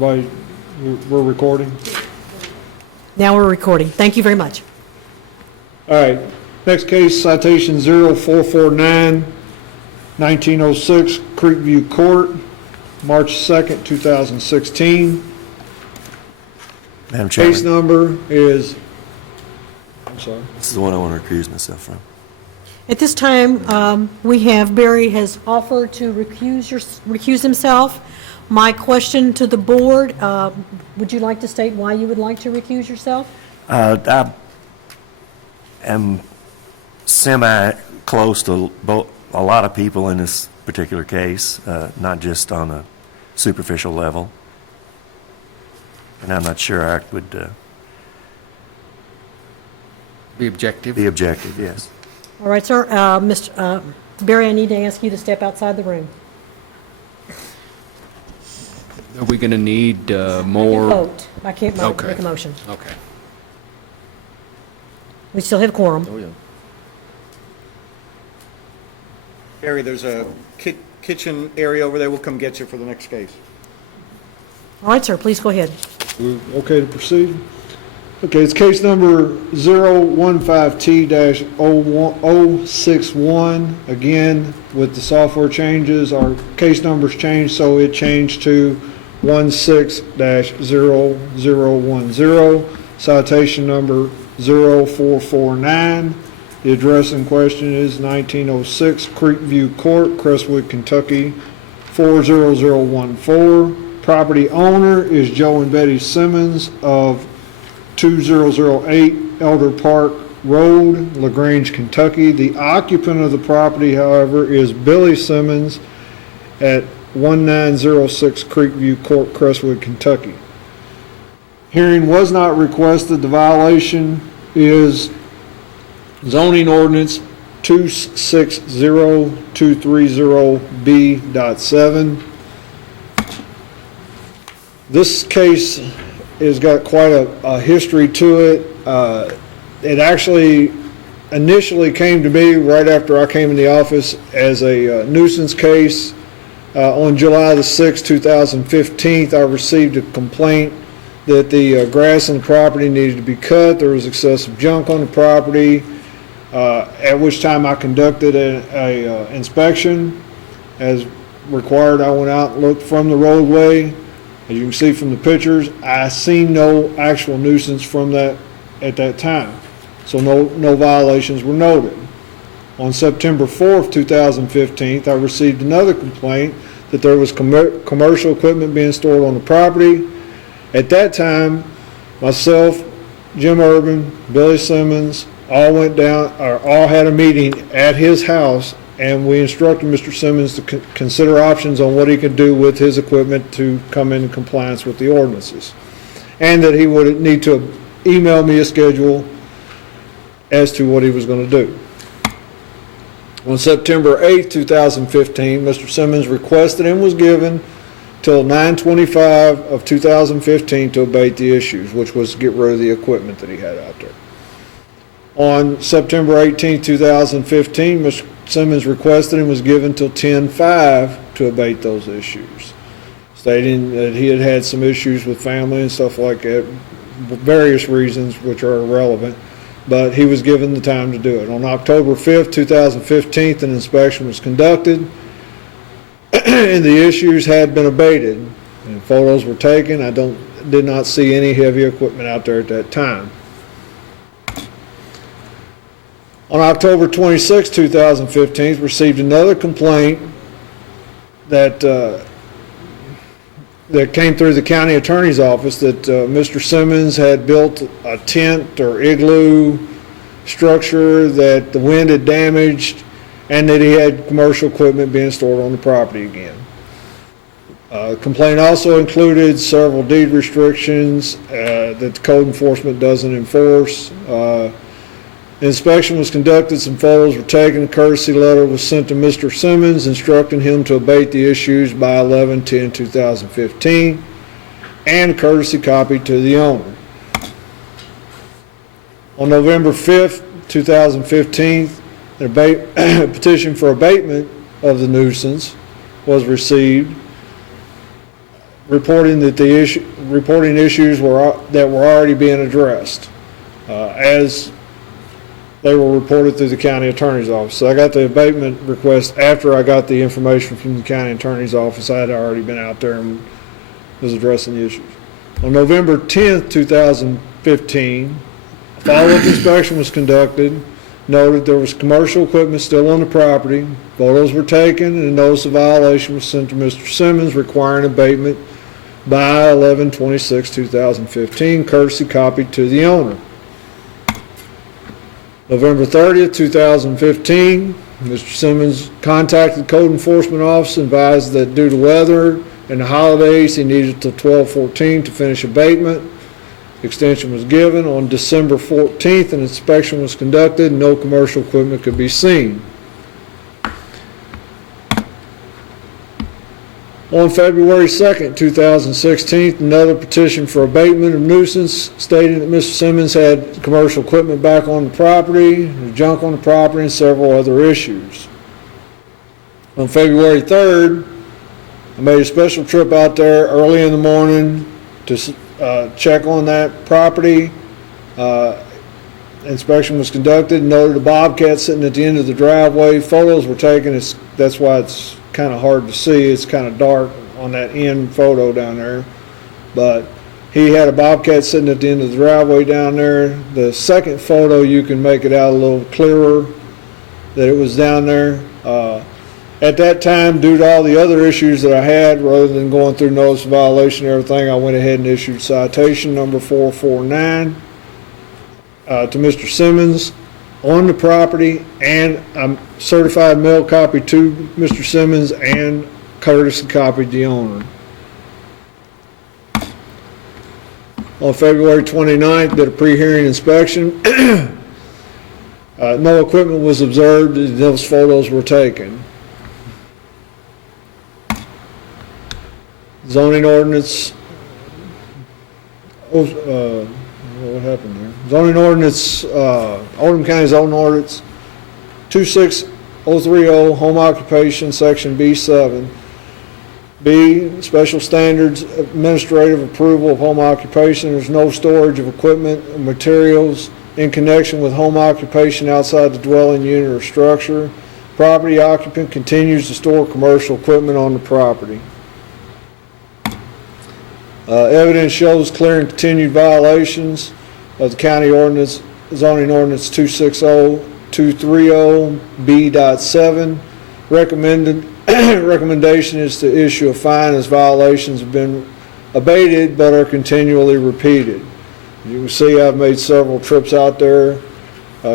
We're recording. Now we're recording. Thank you very much. All right. Next case, citation 0449, 1906, Creekview Court, March 2nd, 2016. Madam Chairman, Case number is, I'm sorry. this is the one I want to recuse myself from. At this time, we have, Barry has offered to recuse himself. My question to the board, would you like to state why you would like to recuse yourself? I am semi-close to a lot of people in this particular case, not just on a superficial level. And I'm not sure I would Be objective. be objective, yes. All right, sir. Mr. Barry, I need to ask you to step outside the room. Are we going to need more? Vote. I can't Okay. make a motion. Okay. We still have quorum. Barry, there's a kitchen area over there. We'll come get you for the next case. All right, sir, please go ahead. We're okay to proceed? Okay, it's case number 015T-061. Again, with the software changes, our case numbers changed, so it changed to 16-0010. Citation number 0449. The address in question is 1906 Creekview Court, Crestwood, Kentucky, 40014. Property owner is Joe and Betty Simmons of 2008 Elder Park Road, LaGrange, Kentucky. The occupant of the property, however, is Billy Simmons at 1906 Creekview Court, Crestwood, Kentucky. Hearing was not requested. The violation is zoning ordinance 260230B.7. This case has got quite a history to it. It actually initially came to me right after I came in the office as a nuisance case. On July the 6th, 2015, I received a complaint that the grass on the property needed to be cut. There was excessive junk on the property, at which time I conducted a inspection. As required, I went out and looked from the roadway. As you can see from the pictures, I seen no actual nuisance from that at that time. So no violations were noted. On September 4th, 2015, I received another complaint that there was commercial equipment being stored on the property. At that time, myself, Jim Urban, Billy Simmons, all went down, or all had a meeting at his house, and we instructed Mr. Simmons to consider options on what he could do with his equipment to come in compliance with the ordinances. And that he would need to email me a schedule as to what he was going to do. On September 8th, 2015, Mr. Simmons requested and was given till 9/25 of 2015 to abate the issues, which was to get rid of the equipment that he had out there. On September 18th, 2015, Mr. Simmons requested and was given till 10/5 to abate those issues, stating that he had had some issues with family and stuff like that, various reasons which are irrelevant, but he was given the time to do it. On October 5th, 2015, an inspection was conducted, and the issues had been abated, and photos were taken. I did not see any heavy equipment out there at that time. On October 26, 2015, received another complaint that came through the county attorney's office that Mr. Simmons had built a tent or igloo structure that the wind had damaged, and that he had commercial equipment being stored on the property again. Complaint also included several deed restrictions that the code enforcement doesn't enforce. The inspection was conducted, some photos were taken, a courtesy letter was sent to Mr. Simmons instructing him to abate the issues by 11/10/2015, and a courtesy copy to the owner. On November 5th, 2015, a petition for abatement of the nuisance was received reporting that reporting issues that were already being addressed, as they were reported through the county attorney's office. So I got the abatement request after I got the information from the county attorney's office. I had already been out there and was addressing the issues. On November 10th, 2015, a follow-up inspection was conducted, noted there was commercial equipment still on the property. Photos were taken and a notice of violation was sent to Mr. Simmons requiring abatement by 11/26/2015, courtesy copy to the owner. November 30th, 2015, Mr. Simmons contacted the Code Enforcement Office and advised that due to weather and the holidays, he needed till 12/14 to finish abatement. Extension was given. On December 14th, an inspection was conducted and no commercial equipment could be seen. On February 2nd, 2016, another petition for abatement of nuisance stating that Mr. Simmons had commercial equipment back on the property, junk on the property, and several other issues. On February 3rd, I made a special trip out there early in the morning to check on that property. Inspection was conducted, noted a bobcat sitting at the end of the driveway. Photos were taken. That's why it's kind of hard to see. It's kind of dark on that end photo down there. But he had a bobcat sitting at the end of the driveway down there. The second photo, you can make it out a little clearer that it was down there. At that time, due to all the other issues that I had, rather than going through notice of violation and everything, I went ahead and issued citation number 449 to Mr. Simmons on the property, and a certified mail copy to Mr. Simmons and courtesy copy to the owner. On February 29th, did a pre-hearing inspection. No equipment was observed. Those photos were taken. Zoning ordinance, what happened there? Zoning ordinance, Oldham County zoning ordinance 26030, home occupation, section B7. B, special standards, administrative approval of home occupation. There's no storage of equipment or materials in connection with home occupation outside the dwelling unit or structure. Property occupant continues to store commercial equipment on the property. Evidence shows clear and continued violations of the county ordinance, zoning ordinance 260230 B.7. Recommendation is to issue a fine as violations have been abated but are continually repeated. You can see I've made several trips out there,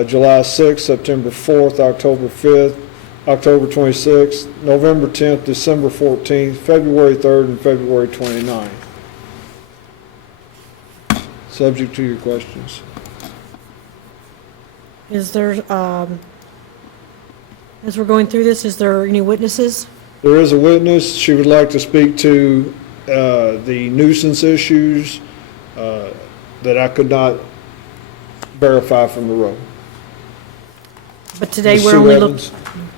July 6th, September 4th, October 5th, October 26th, November 10th, December 14th, February 3rd, and February 29th. Subject to your questions. Is there, as we're going through this, is there any witnesses? There is a witness. She would like to speak to the nuisance issues that I could not verify from the road. But today Ms. we're Sue only Evans? looking,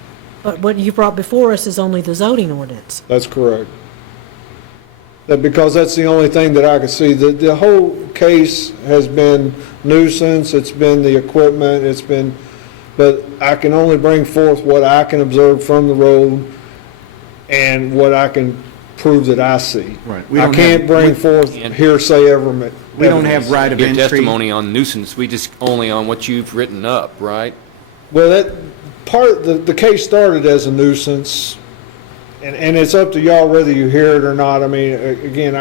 but what you brought before us is only the zoning ordinance. That's correct. Because that's the only thing that I could see. The whole case has been nuisance, it's been the equipment, but I can only bring forth what I can observe from the road and what I can prove that I see. Right. I can't bring forth hearsay evidence. We don't have right of Your entry. testimony on nuisance, we just only on what you've written up, right? Well, the case started as a nuisance. And it's up to y'all whether you hear it or not. I mean, again,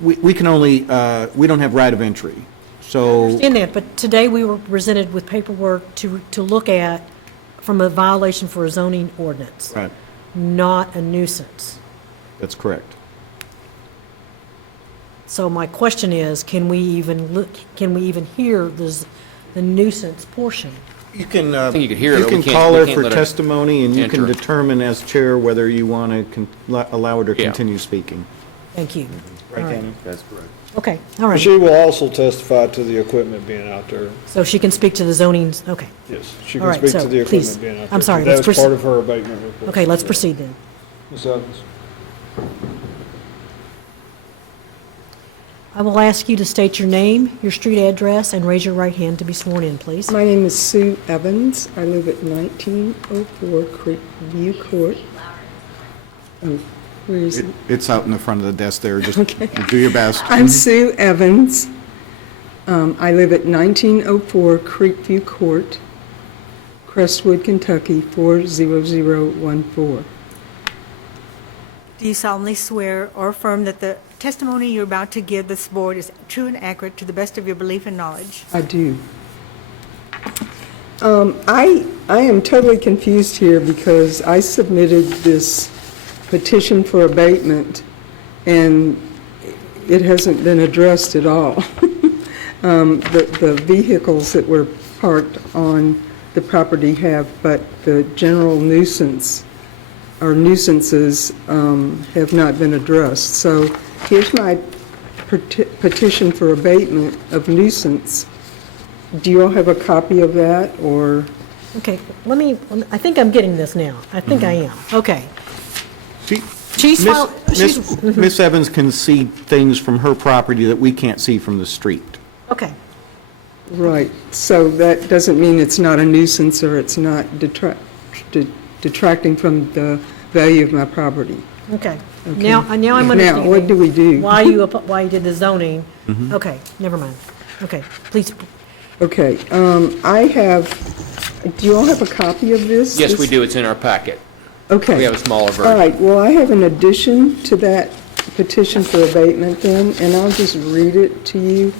We can only, we don't have right of entry. So, In that, but today we were presented with paperwork to look at from a violation for a zoning ordinance, right, not a nuisance. that's correct. So my question is, can we even hear the nuisance portion? You can, I think you could hear it, you but we can can't- call we her can't for let her testimony, and you can enter. determine as chair whether you want to allow her to Yeah. continue speaking. Thank you. Right, All right. Danny? That's correct. Okay, all right. she will also testify to the equipment being out there. So she can speak to the zoning, okay. Yes, she All can right, speak so to the please, equipment being out there. I'm sorry, That let's was part proceed. of her abatement report. Okay, let's proceed then. Ms. Evans? I will ask you to state your name, your street address, and raise your right hand to be sworn in, please. My name is Sue Evans. I live at 1904 Creekview Court. Oh, where is it? It's out in the front of the desk there, just do your best. I'm Sue Evans. I live at 1904 Creekview Court, Crestwood, Kentucky, 40014. Do you solemnly swear or affirm that the testimony you're about to give this board is true and accurate to the best of your belief and knowledge? I do. I am totally confused here because I submitted this petition for abatement, and it hasn't been addressed at all. The vehicles that were parked on the property have, but the general nuisance or nuisances have not been addressed. So here's my petition for abatement of nuisance. Do you all have a copy of that, or? Okay, I think I'm getting this now. I think I am. Okay. Miss Evans can see things from her property that we can't see from the street. Okay. Right, so that doesn't mean it's not a nuisance or it's not detracting from the value of my property. Okay. Now I'm understanding. Now, what do we do? Why you did the zoning. Okay, never mind. Okay, please. Okay, I have, do you all have a copy of this? Yes, we do. It's in our packet. Okay. We have a smaller version. All right, well, I have an addition to that petition for abatement then, and I'll just read it to you.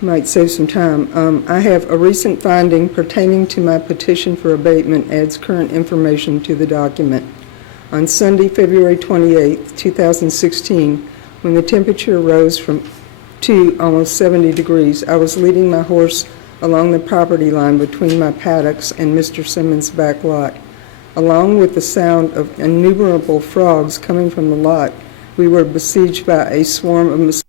Might save some time. I have a recent finding pertaining to my petition for abatement adds current information to the document. On Sunday, February 28, 2016, when the temperature rose to almost 70 degrees, I was leading my horse along the property line between my paddocks and Mr. Simmons' back lot. Along with the sound of innumerable frogs coming from the lot, we were besieged by a swarm of mosquitoes.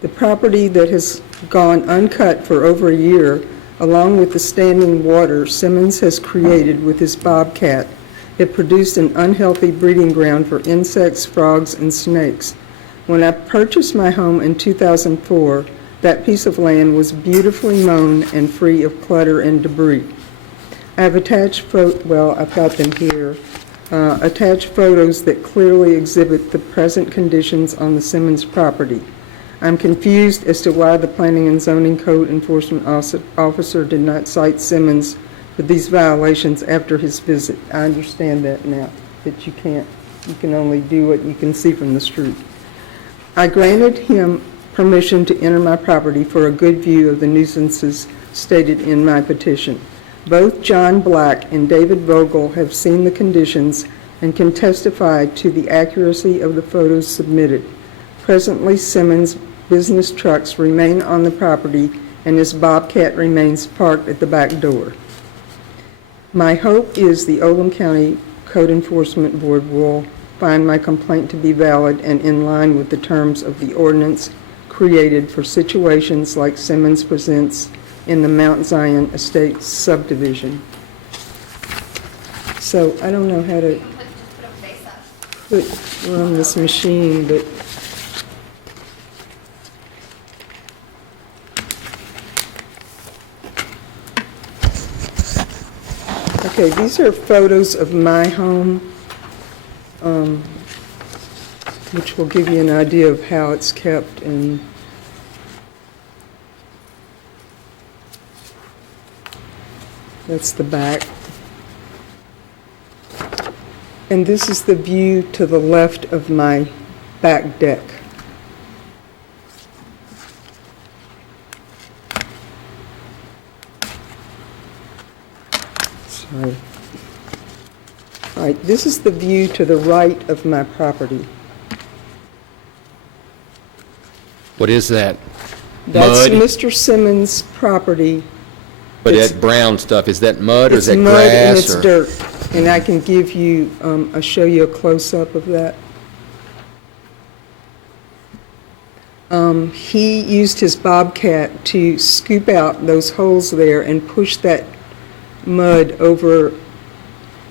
The property that has gone uncut for over a year, along with the standing water Simmons has created with his bobcat, it produced an unhealthy breeding ground for insects, frogs, and snakes. When I purchased my home in 2004, that piece of land was beautifully mown and free of clutter and debris. I have attached I've got them here. Attached photos that clearly exhibit the present conditions on the Simmons property. I'm confused as to why the Planning and Zoning Code Enforcement Officer did not cite Simmons for these violations after his visit. I understand that now, that you can only do what you can see from the street. I granted him permission to enter my property for a good view of the nuisances stated in my petition. Both John Black and David Vogel have seen the conditions and can testify to the accuracy of the photos submitted. Presently, Simmons' business trucks remain on the property and his bobcat remains parked at the back door. My hope is the Oldham County Code Enforcement Board will find my complaint to be valid and in line with the terms of the ordinance created for situations like Simmons presents in the Mount Zion Estates subdivision. So I don't know how to run this machine, but okay, these are photos of my home, which will give you an idea of how it's kept. And that's the back. And this is the view to the left of my back deck. Sorry. All right, this is the view to the right of my property. What is that? That's Mud? Mr. Simmons' property. But It's- that brown stuff, is that mud or is It's that mud and grass? it's or- dirt, and I can give you, I'll show you a close-up of that. He used his bobcat to scoop out those holes there and push that mud over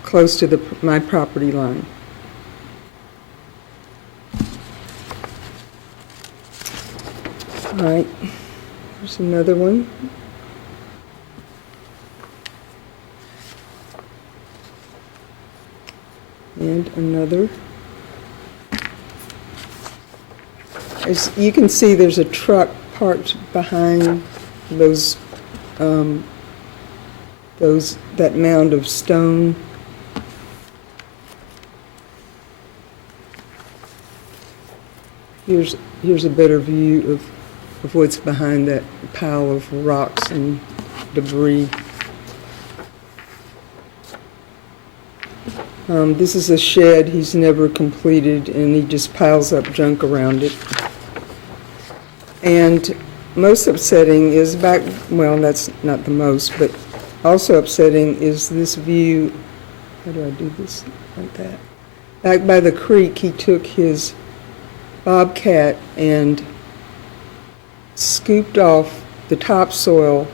close to my property line. All right, there's another one. And another. As you can see, there's a truck parked behind that mound of stone. Here's a better view of what's behind that pile of rocks and debris. This is a shed he's never completed, and he just piles up junk around it. And most upsetting is well, that's not the most, but also upsetting is this view. How do I do this like that? Back by the creek, he took his bobcat and scooped off the topsoil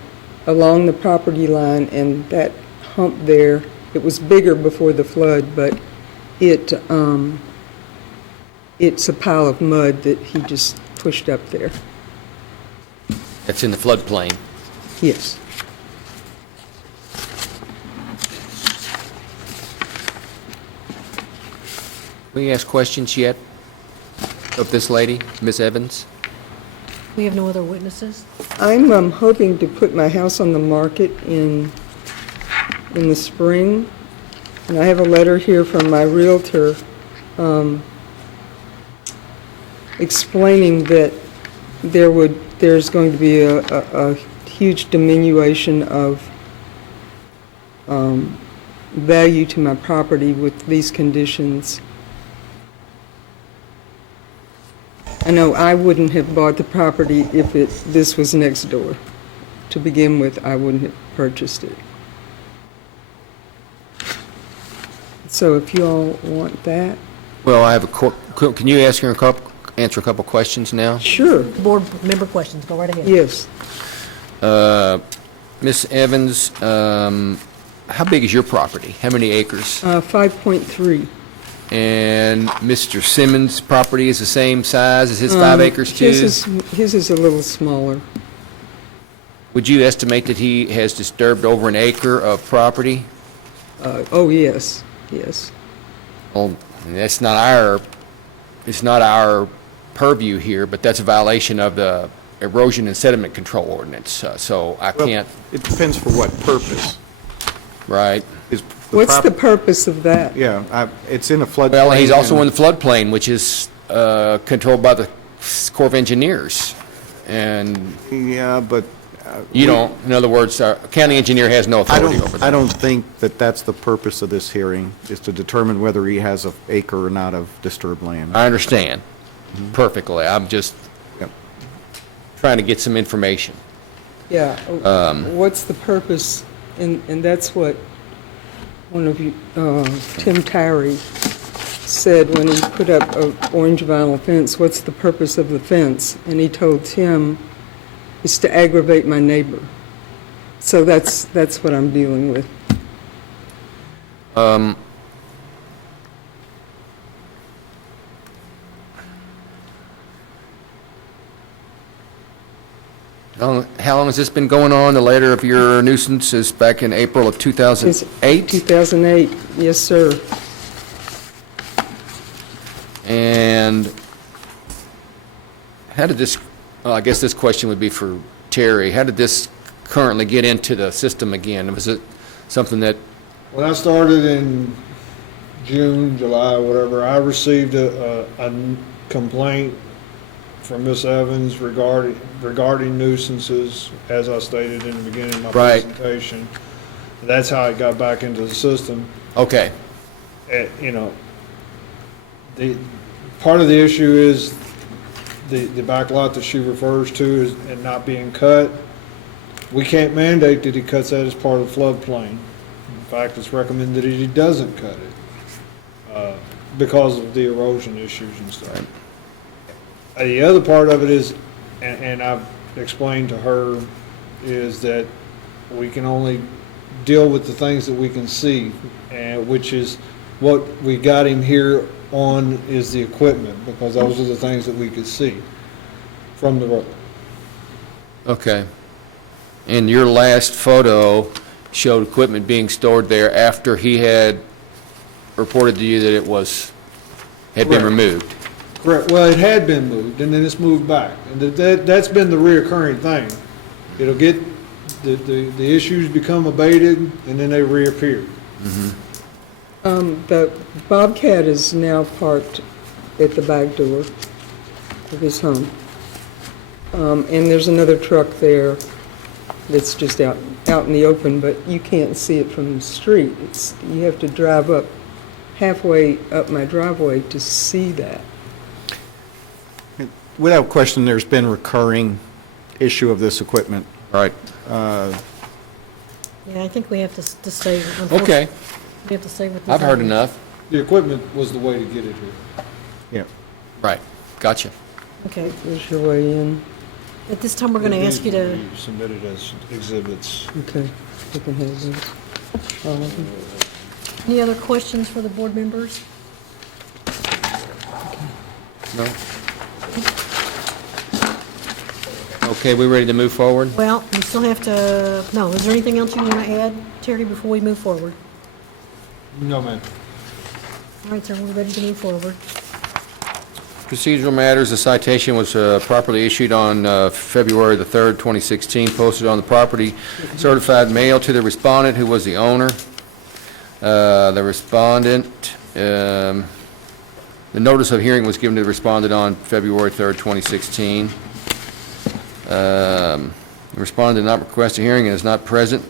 along the property line, and that hump there, it was bigger before the flood, but it's a pile of mud that he just pushed up there. That's in the floodplain. Yes. We ask questions yet of this lady, Miss Evans? We have no other witnesses? I'm hoping to put my house on the market in the spring, and I have a letter here from my realtor explaining that there's going to be a huge diminution of value to my property with these conditions. I know I wouldn't have bought the property if this was next door. To begin with, I wouldn't have purchased it. So if you all want that. Well, I have can you answer a couple questions now? Sure, Board member questions, go right ahead. yes. Miss Evans, how big is your property? How many acres? 5.3. And Mr. Simmons' property is the same size as his 5 acres too? His is a little smaller. Would you estimate that he has disturbed over an acre of property? Oh, yes, yes. Well, it's not our purview here, but that's a violation of the erosion and sediment control ordinance, so I Well, can't, it depends for what purpose. right? What's the purpose of that? Yeah, it's in a floodplain. Well, he's also in and- the floodplain, which is controlled by the Corps of Engineers. And Yeah, but you don't, in other words, our county engineer has no I authority over that. I don't think that that's the purpose of this hearing, is to determine whether he has an acre or not of disturbed land. I understand perfectly. I'm just Yep. trying to get some information. Yeah, what's the purpose? And that's what one of you, Tim Tyree, said when he put up an orange vinyl fence, what's the purpose of the fence? And he told Tim, it's to aggravate my neighbor. So that's what I'm dealing with. How long has this been going on? The letter of your nuisance is back in April of 2008? 2008, yes, sir. And how did this, I guess this question would be for Terry, how did this currently get into the system again? Was it something that, When I started in June, July, whatever, I received a complaint from Miss Evans regarding nuisances, as I stated in the beginning of my Right. presentation. That's how it got back into the system. okay, The part of the issue is the back lot that she refers to is and not being cut. We can't mandate that he cuts that as part of the floodplain. In fact, it's recommended that he doesn't cut it because of the erosion issues and stuff. The other part of it is, and I've explained to her, is that we can only deal with the things that we can see, which is what we got him here on is the equipment, because those are the things that we could see from the road. Okay. And your last photo showed equipment being stored there after he had reported to you that it had been Correct. removed? Correct. Well, it had been moved, and then it's moved back. And that's been the reoccurring thing. It'll get, the issues become abated, and then they reappear. The Bobcat is now parked at the back door of his home. And there's another truck there that's just out in the open, but you can't see it from the street. You have to drive up halfway up my driveway to see that. Without question, there's been recurring issue of this equipment. Right. Yeah, I think we have to stay. Okay. We have to stay with. I've heard enough. The equipment was the way to get it here. Yeah. Right. Gotcha. Okay. There's your way in. At this time, we're going to ask you to, Be submitted as exhibits. Okay, you can have those. All of them. any other questions for the board members? No? Okay, we ready to move forward? Well, we still have to, no, is there anything else you want to add, Terry, before we move forward? No, ma'am. All right, sir, we're ready to move forward. Procedural matters, the citation was properly issued on February the 3rd, 2016, posted on the property, certified mail to the respondent, who was the owner. The respondent, the notice of hearing was given to the respondent on February 3rd, 2016. The respondent did not request a hearing and is not present,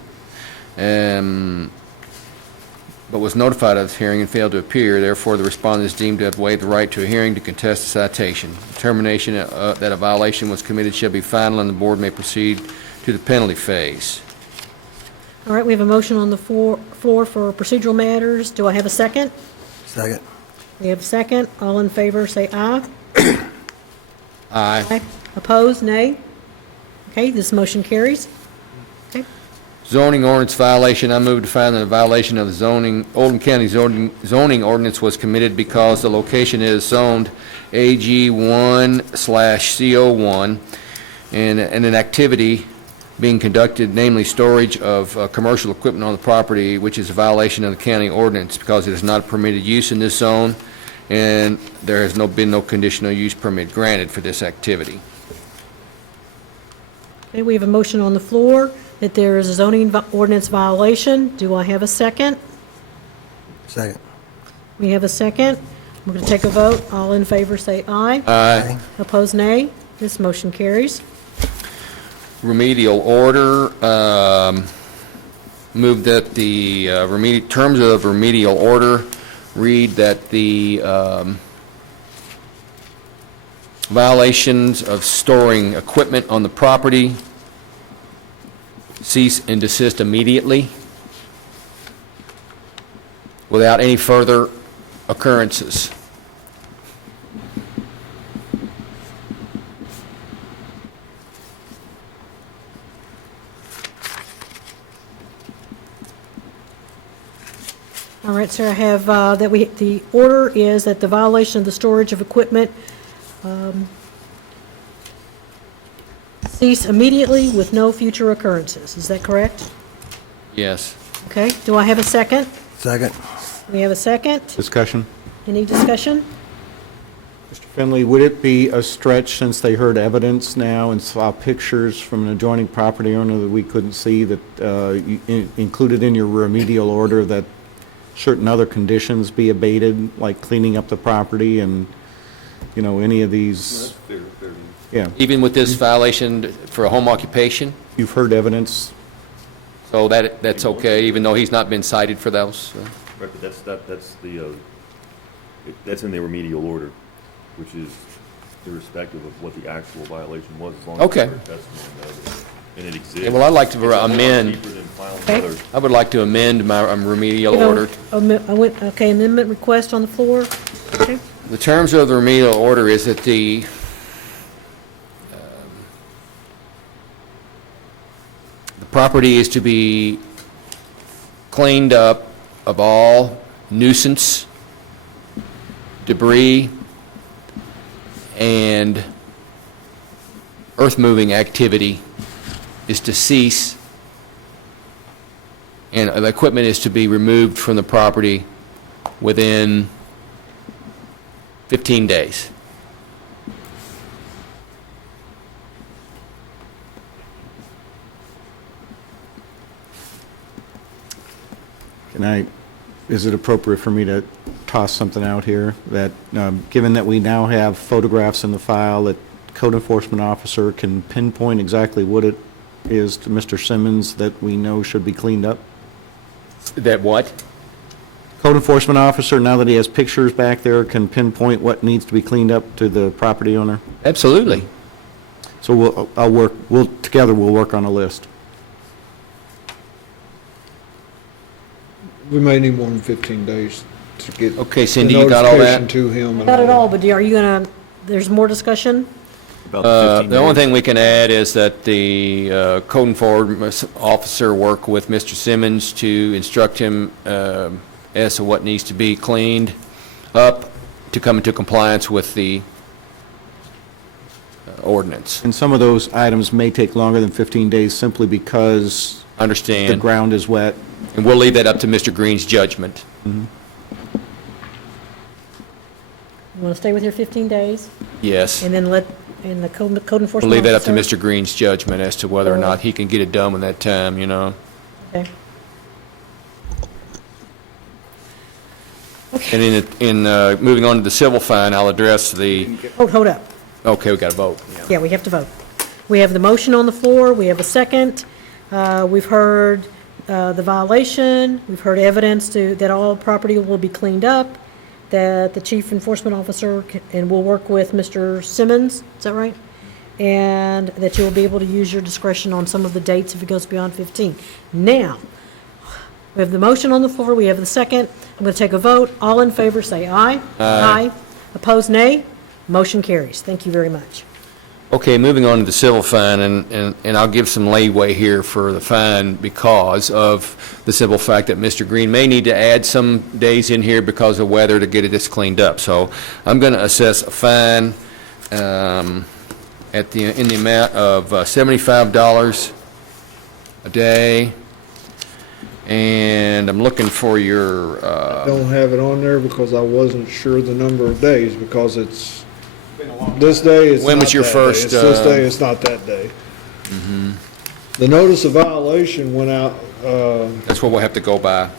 but was notified of the hearing and failed to appear. Therefore, the respondent is deemed to have waived the right to a hearing to contest the citation. Determination that a violation was committed shall be final, and the board may proceed to the penalty phase. All right, we have a motion on the floor for procedural matters. Do I have a second? Second. We have a second. All in favor, say aye. Aye. Aye. Opposed, nay? Okay, this motion carries. Okay. Zoning ordinance violation, I move to find that a violation of the Oldham County zoning ordinance was committed because the location is zoned AG1/CO1, and an activity being conducted, namely storage of commercial equipment on the property, which is a violation of the county ordinance because it is not permitted use in this zone, and there has been no conditional use permit granted for this activity. Okay, we have a motion on the floor that there is a zoning ordinance violation. Do I have a second? Second. We have a second. We're going to take a vote. All in favor, say aye. Aye. Opposed, nay. This motion carries. Remedial order, move that the terms of remedial order read that the violations of storing equipment on the property cease and desist immediately without any further occurrences. All right, sir, I have the order is that the violation of the storage of equipment cease immediately with no future occurrences. Is that correct? Yes. Okay, do I have a second? Second. We have a second. Discussion? Any discussion? Mr. Finley, would it be a stretch, since they heard evidence now and saw pictures from an adjoining property owner that we couldn't see, that included in your remedial order, that certain other conditions be abated, like cleaning up the property and, any of these? Yeah, Even with this violation for a home occupation? you've heard evidence. So that's okay, even though he's not been cited for those? Right, but that's in the remedial order, which is irrespective of what the actual violation was, as long as Okay. there's testimony of it, and it exists. Yeah, well, I'd like to It's a lot amend. cheaper than filing Okay. another- I would like to amend my remedial We have order. Okay, amendment request on the floor. Okay. The terms of the remedial order is that the property is to be cleaned up of all nuisance, debris, and earth-moving activity is to cease, and the equipment is to be removed from the property within 15 days. Is it appropriate for me to toss something out here? That, given that we now have photographs in the file, that code enforcement officer can pinpoint exactly what it is to Mr. Simmons that we know should be cleaned up? That what? Code enforcement officer, now that he has pictures back there, can pinpoint what needs to be cleaned up to the property owner? Absolutely. So together we'll work on a list. We may need more than 15 days to get Okay, the Cindy, you got all notification that? to him. and Got it all, but are you going to, there's more discussion? About the 15 The only days. thing we can add is that the code enforcement officer work with Mr. Simmons to instruct him as to what needs to be cleaned up to come into compliance with the ordinance. And some of those items may take longer than 15 days simply because the Understand? ground is wet. And we'll leave that up to Mr. Green's judgment. You want to stay with your 15 days? Yes. And then and the code enforcement We'll leave that up to officer? Mr. Green's judgment as to whether or not he can get it done in that time, you know? Okay. And moving on to the civil fine, I'll address the, Hold up. okay, we got to vote. Yeah, we have to vote. We have the motion on the floor, we have a second. We've heard the violation, we've heard evidence that all property will be cleaned up, that the chief enforcement officer and will work with Mr. Simmons, is that right? And that you'll be able to use your discretion on some of the dates if it goes beyond 15. Now, we have the motion on the floor, we have the second. I'm going to take a vote. All in favor, say aye. Aye. Opposed, nay. Motion carries. Thank you very much. Okay, moving on to the civil fine, and I'll give some leeway here for the fine because of the simple fact that Mr. Green may need to add some days in here because of weather to get this cleaned up. So I'm going to assess a fine in the amount of $75 a day, and I'm looking for your, Don't have it on there because I wasn't sure the number of days, because it's, this day is When not was your that day. first, It's this day, it's not that day. The notice of violation went out, that's what we'll have to go by.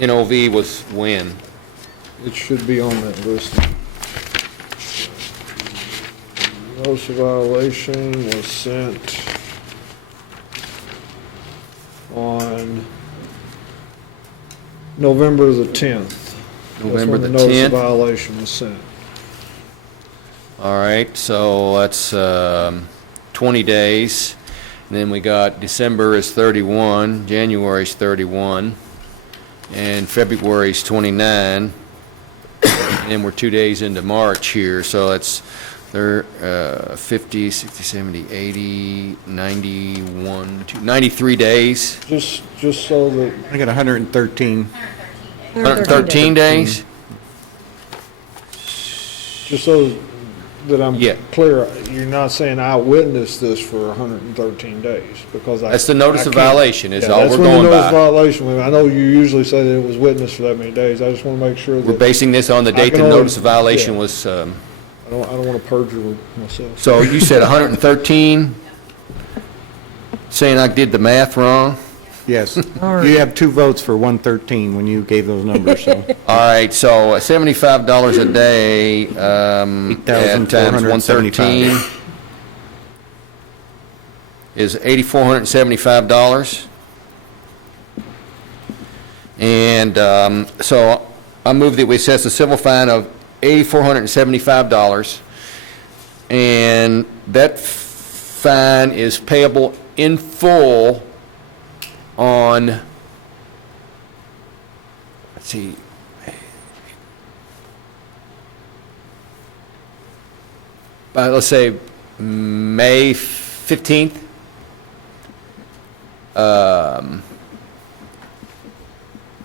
NOV was when? it should be on that list. Notice of violation was sent on November the 10th. November the That's when the notice of 10th? violation was sent. All right, so that's 20 days. And then we got December is 31, January's 31, and February's 29. And then we're 2 days into March here, so that's 50, 60, 70, 80, 91, 93 days. Just so that, I got 113. 113 days? just so that I'm Yeah. clear, you're not saying I witnessed this for 113 days, because I. That's the notice I of can't- violation is Yeah, all that's we're when the going notice of by. violation, I know you usually say that it was witnessed for that many days, I just want to make sure We're that, basing this on the I date can the only- notice of violation yeah. was, I don't want to perjure myself. so you said 113? Saying I did the math wrong? Yes. You have 2 votes for 113 when you gave those numbers, so. All right, so $75 a day, at times 113 is $8,475. And so I move that we assess a civil fine of $8,475. And that fine is payable in full on, let's see, let's say May 15th.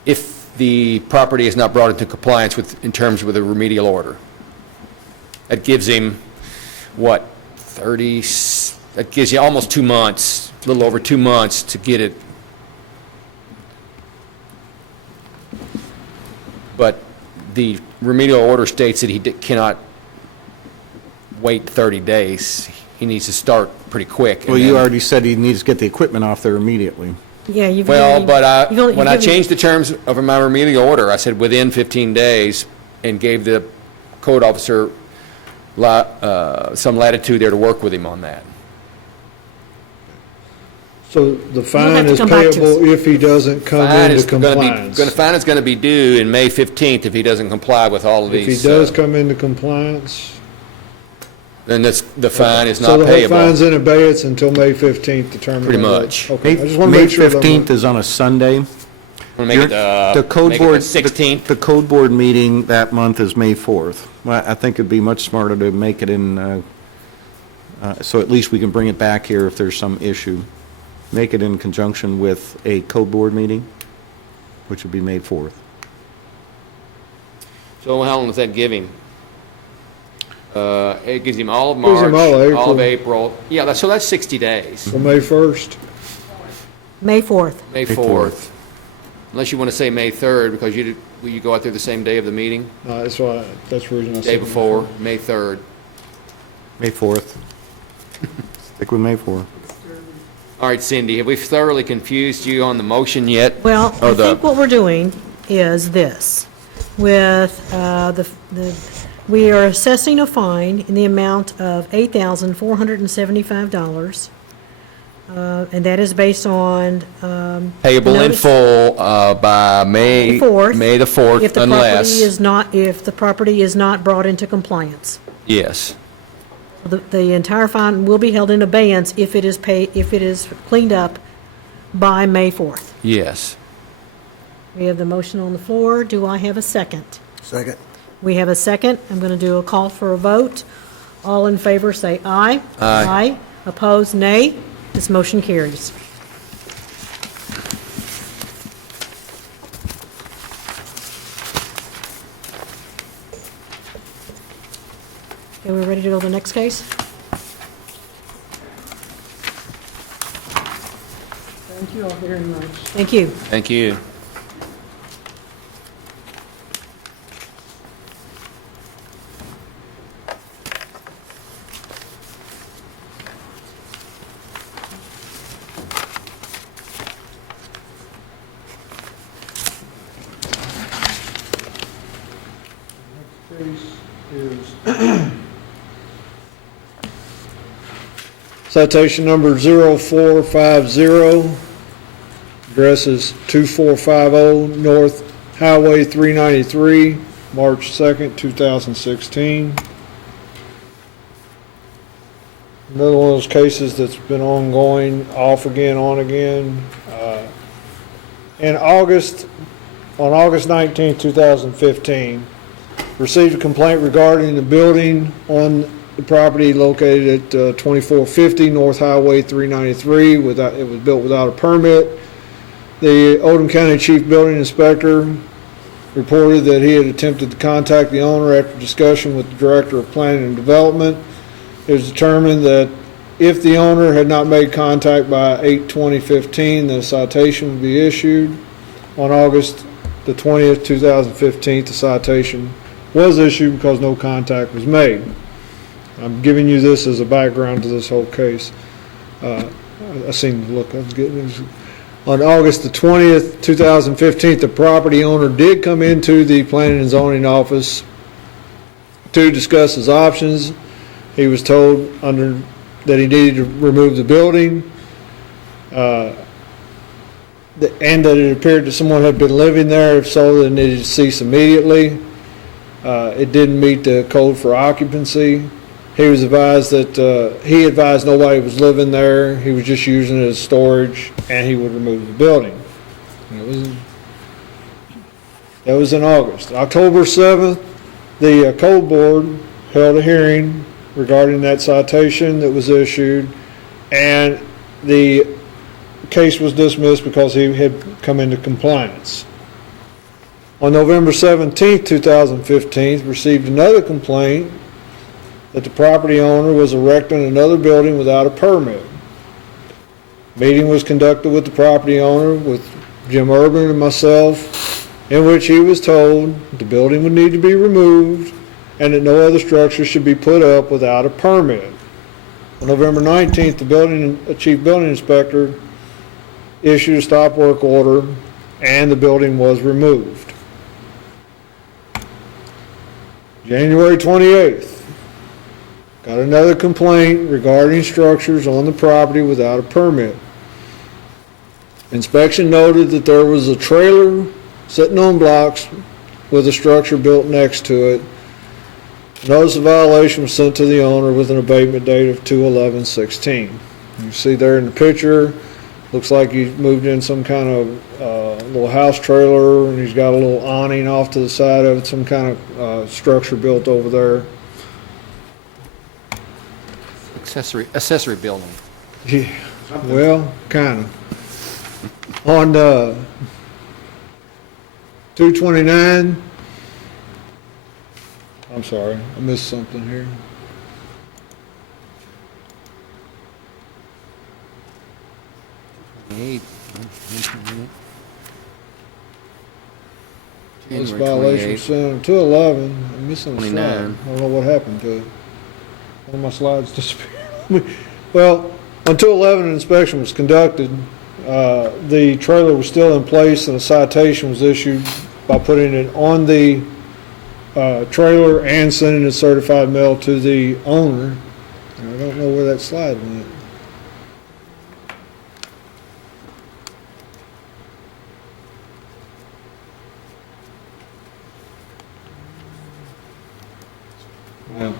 if the property is not brought into compliance in terms with a remedial order. That gives him, what, that gives you almost 2 months, a little over 2 months to get it. But the remedial order states that he cannot wait 30 days. He needs to start pretty quick. Well, you already said he needs to get the equipment off there immediately. Yeah, you've Well, already- but you've only- when you've I given- changed the terms of my remedial order, I said within 15 days and gave the code officer some latitude there to work with him on that. So the have fine to is come back to us. payable if he doesn't come Fine into is gonna be, compliance. fine is going to be due in May 15th if he doesn't comply with all of If these. he does come into compliance. Then the fine is So not the whole payable. fine's in abeyance until May 15th to determine. Pretty whether- much. Okay, I just want to May make sure that I'm- 15th is on a Sunday. I'm gonna make it, The code make it board, the 16th. the code board meeting that month is May 4th. Well, I think it'd be much smarter to make it in, so at least we can bring it back here if there's some issue. Make it in conjunction with a code board meeting, which would be May 4th. So how long does that give him? It gives him all of Gives him March, all all of April. April. Yeah, so that's 60 days. So May 1st. May 4th. May 4th. Unless you want to say May 3rd, because you go out there the same day of the meeting, That's why, that's the reason I said. day before, May 3rd. May 4th. Stick with May 4th. All right, Cindy, have we thoroughly confused you on the motion yet? Well, Or I the- think what we're doing is this. With we are assessing a fine in the amount of $8,475, and that is based on Payable in notice- full by May 4th. May the 4th, if the property unless, if the property is not brought into compliance. yes. The entire fine will be held in abeyance if it is cleaned up by May 4th. Yes. We have the motion on the floor. Do I have a second? Second. We have a second. I'm going to do a call for a vote. All in favor, say aye. Aye. Aye. Opposed, nay. This motion carries. Okay, we're ready to go to the next case? Thank you all very much. Thank you. Thank you. Case is citation number 0450, address is 2450 North Highway 393, March 2nd, 2016. Another one of those cases that's been ongoing, off again, on again. On August 19th, 2015, received a complaint regarding the building on the property located at 2450 North Highway 393. It was built without a permit. The Oldham County Chief Building Inspector reported that he had attempted to contact the owner after discussion with the Director of Planning and Development. It was determined that if the owner had not made contact by 8/20/15, the citation would be issued. On August the 20th, 2015, the citation was issued because no contact was made. I'm giving you this as a background to this whole case. I seen the look I was getting. On August the 20th, 2015, the property owner did come into the Planning and Zoning office to discuss his options. He was told that he needed to remove the building, and that it appeared that someone had been living there. If so, they needed to cease immediately. It didn't meet the code for occupancy. He was advised that, he advised nobody was living there. He was just using it as storage, and he would remove the building. That was in August. October 7th, the code board held a hearing regarding that citation that was issued, and the case was dismissed because he had come into compliance. On November 17, 2015, received another complaint that the property owner was erecting another building without a permit. Meeting was conducted with the property owner, with Jim Urban and myself, in which he was told the building would need to be removed and that no other structure should be put up without a permit. On November 19th, the chief building inspector issued a stop work order and the building was removed. January 28th, got another complaint regarding structures on the property without a permit. Inspection noted that there was a trailer sitting on blocks with a structure built next to it. Notice of violation was sent to the owner with an abatement date of 2/11/16. You see there in the picture, looks like he moved in some kind of little house trailer, and he's got a little awning off to the side of it, some kind of structure built over there. Accessory building. Yeah, well, kind of. On 229, I'm sorry, I missed something here. This violation was sent on 211, I'm missing a slide. 29. I don't know what happened to it. One of my slides disappeared. Well, on 211, an inspection was conducted. The trailer was still in place and a citation was issued by putting it on the trailer and sending a certified mail to the owner. And I don't know where that slide went. Well,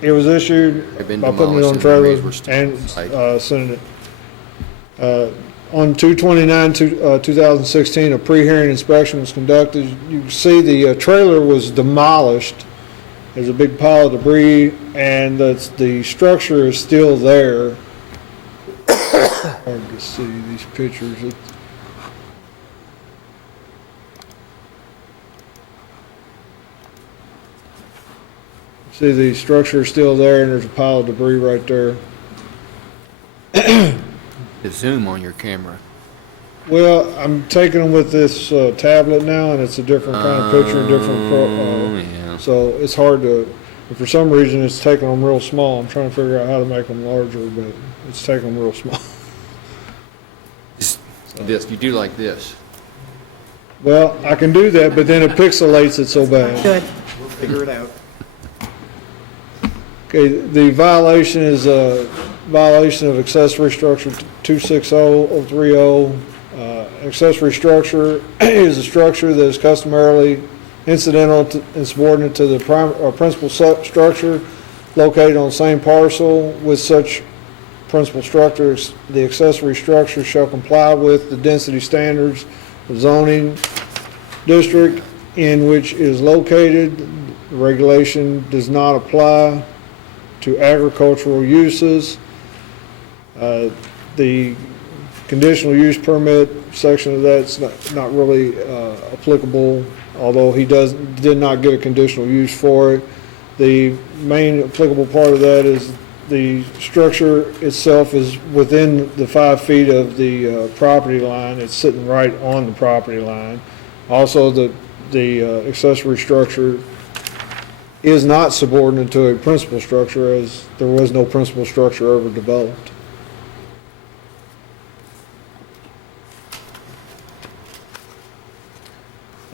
it was issued They've been by putting it on demolished and the trailer remains were still and on site. sending it. On 2/29/2016, a pre-hearing inspection was conducted. You can see the trailer was demolished. There's a big pile of debris, and the structure is still there. Hard to see these pictures. See, the structure is still there, and there's a pile of debris right there. The zoom on your camera. Well, I'm taking them with this tablet now, and it's a different kind of picture, Yeah. so it's hard to, for some reason, it's taking them real small. I'm trying to figure out how to make them larger, but it's taking them real small. This, you do like this. Well, I can do that, but then it pixelates it so bad. Good. Figure it out. Okay, the violation is a violation of accessory structure 260030. Accessory structure is a structure that is customarily incidental and subordinate to the principal structure located on the same parcel with such principal structure. The accessory structure shall comply with the density standards of zoning district in which it is located. The regulation does not apply to agricultural uses. The conditional use permit section of that's not really applicable, although he did not get a conditional use for it. The main applicable part of that is the structure itself is within the 5 feet of the property line. It's sitting right on the property line. Also, the accessory structure is not subordinate to a principal structure, as there was no principal structure ever developed.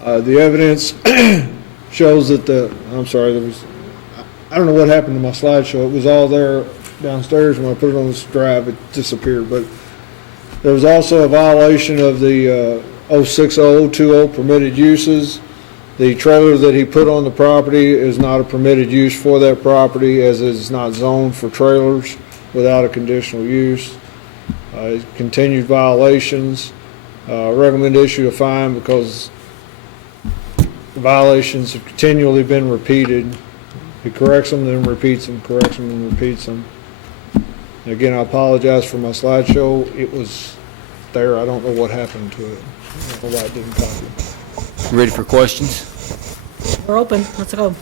The evidence shows that I don't know what happened to my slideshow. It was all there downstairs. When I put it on this drive, it disappeared. But there was also a violation of the 06020 permitted uses. The trailer that he put on the property is not a permitted use for that property, as it is not zoned for trailers without a conditional use. Continued violations. Recommend issue a fine because the violations have continually been repeated. He corrects them, then repeats them, corrects them, and repeats them. And again, I apologize for my slideshow. It was there. I don't know what happened to it. I don't know why it didn't copy. Ready for questions? We're open. Let's go.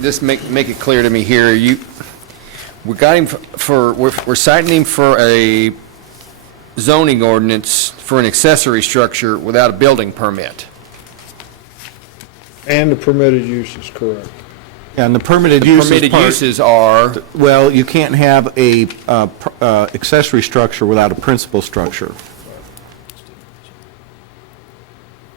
Just make it clear to me here, we got him we're citing him for a zoning ordinance for an accessory structure without a building permit. And the permitted use is correct. And the permitted uses Permitted part- uses are, Well, you can't have a accessory structure without a principal structure.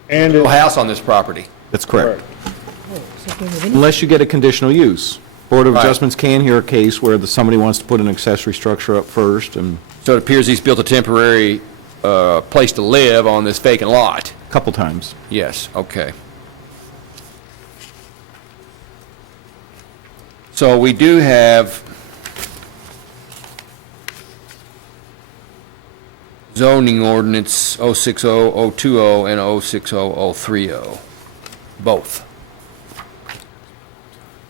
And no it, house on this property. That's correct. correct. Unless you get a conditional use. Board of Right. Adjustments can hear a case where somebody wants to put an accessory structure up first, and So it appears he's built a temporary place to live on this vacant lot. a couple times. Yes, okay. So we do have zoning ordinance 060020 and 060030, both.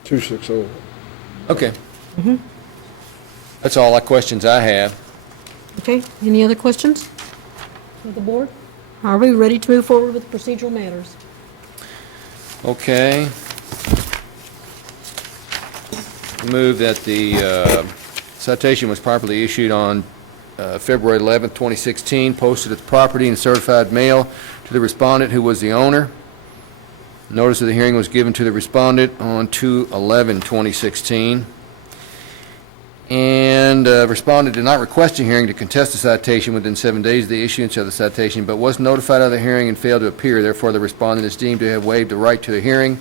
260. Okay. That's all the questions I have. Okay, any other questions from the board? Are we ready to move forward with procedural matters? Okay. Move that the citation was properly issued on February 11th, 2016, posted at the property and certified mail to the respondent who was the owner. Notice of the hearing was given to the respondent on 2/11/2016. And respondent did not request a hearing to contest the citation within 7 days of the issuance of the citation, but was notified of the hearing and failed to appear. Therefore, the respondent is deemed to have waived the right to the hearing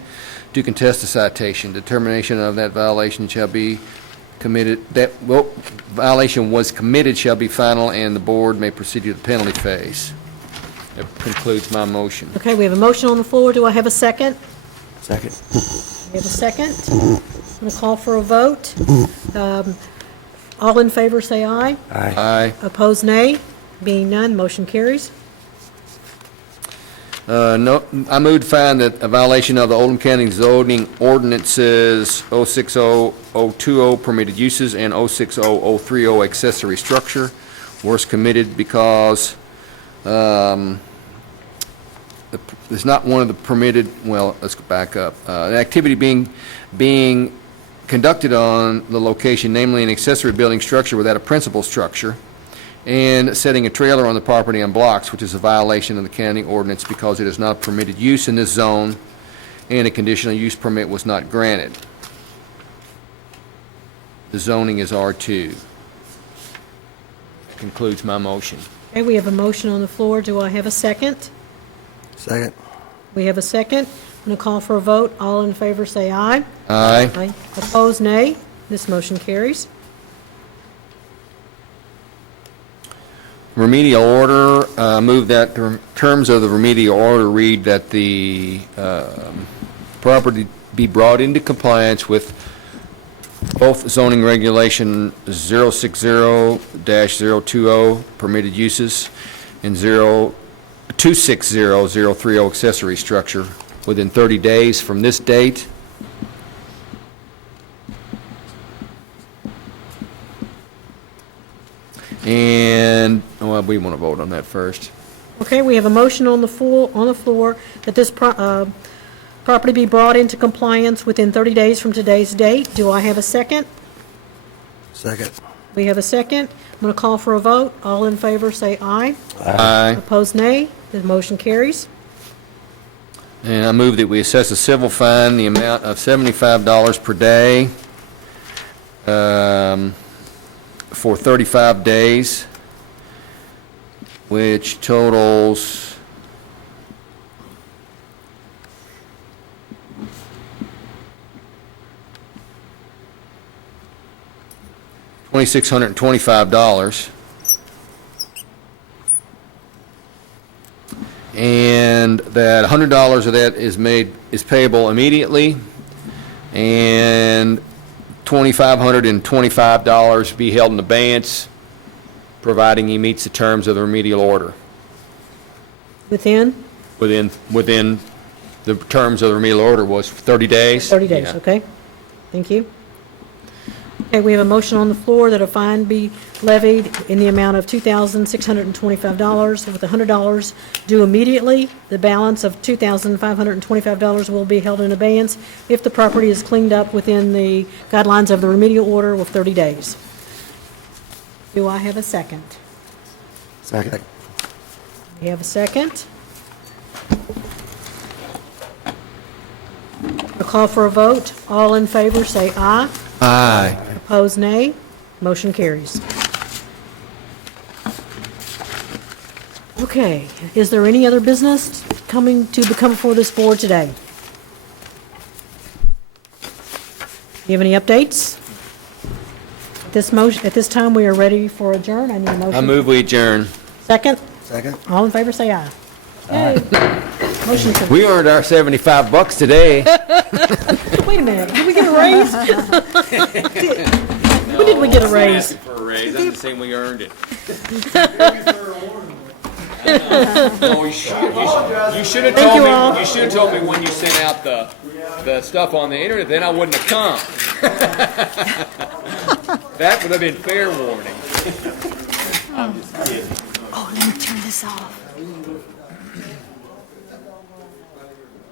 to contest the citation. Determination of that violation shall be committed, violation was committed shall be final, and the board may proceed to the penalty phase. That concludes my motion. Okay, we have a motion on the floor. Do I have a second? Second. We have a second. I'm going to call for a vote. All in favor, say aye. Aye. Opposed, nay. Being none, motion carries. No, I move to find that a violation of the Oldham County zoning ordinances 060020 permitted uses and 060030 accessory structure was committed because it's not one of the permitted, well, let's go back up. An activity being conducted on the location, namely an accessory building structure without a principal structure, and setting a trailer on the property on blocks, which is a violation of the county ordinance because it is not permitted use in this zone, and a conditional use permit was not granted. The zoning is R2. Concludes my motion. Okay, we have a motion on the floor. Do I have a second? Second. We have a second. I'm going to call for a vote. All in favor, say aye. Aye. Aye. Opposed, nay. This motion carries. Remedial order, move that the terms of the remedial order read that the property be brought into compliance with both zoning regulation 060-020 permitted uses and 260-030 accessory structure within 30 days from this date. And, well, we want to vote on that first. Okay, we have a motion on the floor that this property be brought into compliance within 30 days from today's date. Do I have a second? Second. We have a second. I'm going to call for a vote. All in favor, say aye. Aye. Opposed, nay. The motion carries. And I move that we assess a civil fine, the amount of $75 per day for 35 days, which totals $2,625. And that $100 of that is payable immediately, and $2,525 be held in abeyance, providing he meets the terms of the remedial order. Within Within the terms of the remedial order was 30 days? 30 days, Yeah. okay? Thank you. Okay, we have a motion on the floor that a fine be levied in the amount of $2,625 with $100 due immediately. The balance of $2,525 will be held in abeyance if the property is cleaned up within the guidelines of the remedial order with 30 days. Do I have a second? Second. We have a second. A call for a vote. All in favor, say aye. Aye. Opposed, nay. Motion carries. Okay, is there any other business coming to become before this board today? Do you have any updates? At this time, we are ready for adjourn. I need a motion. I move we adjourn. Second? Second. All in favor, say aye. Yay. Motion to, We earned our $75 today. wait a minute, did we get a raise? When did we get a raise? For a raise, I'm just saying we earned it. No, you should have Thank you all. told me, you should have told me when you sent out the stuff on the internet, then I wouldn't have come. That would have been fair warning. Oh, let me turn this off.